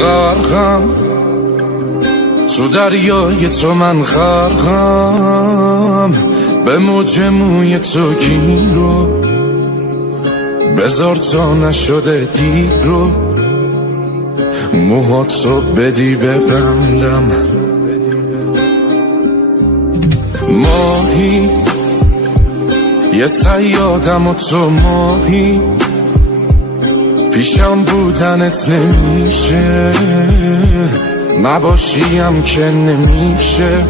غرقم تو دریای تو، من غرقم به موج موی تو گیرو، بذار تا نشده دیر رو موهاتو بدی ببندم. ماهی یه صیادم و تو ماهی، پیشم بودنت نمیشه، نباشیم که نمیشه.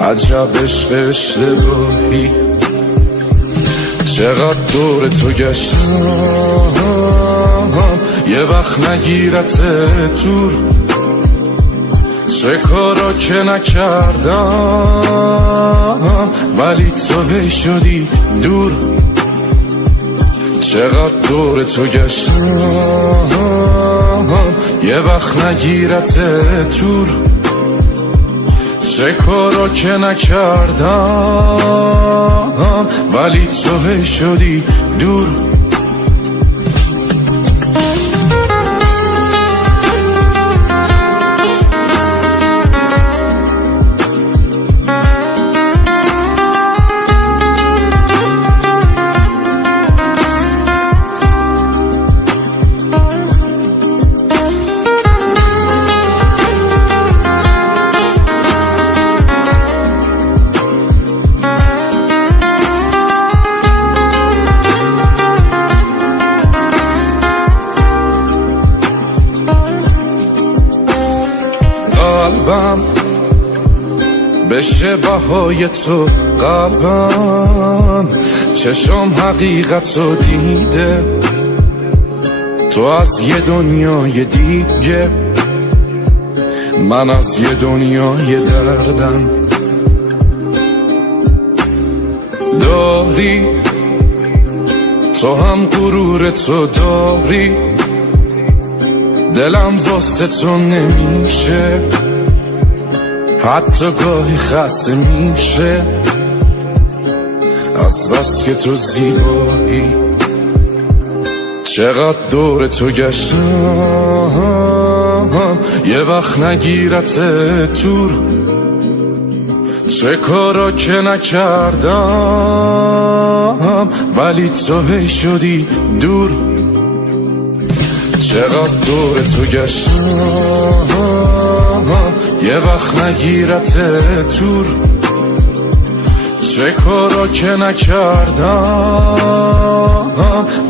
عجب عشق اشتباهی، چقدر دور تو گشتم یه وقت نگیرت دور، چه کارا که نکردم ولی تو هی شدی دور. چقدر دور تو گشتم یه وقت نگیرت دور، چه کارا که نکردم ولی تو هی شدی دور. قلبم بشه بهای تو، قلبم چشم حقیقتو دیده، تو از یه دنیای دیگه، من از یه دنیای دردم. داری تو هم غرور تو داری، دلم واسه تو نمیشه، حتی گاهی خسته میشه از بس که تو زیبایی. چقدر دور تو گشتم یه وقت نگیرت دور، چه کارا که نکردم ولی تو هی شدی دور. چقدر دور تو گشتم یه وقت نگیرت دور، چه کارا که نکردم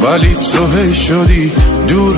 ولی تو هی شدی دور.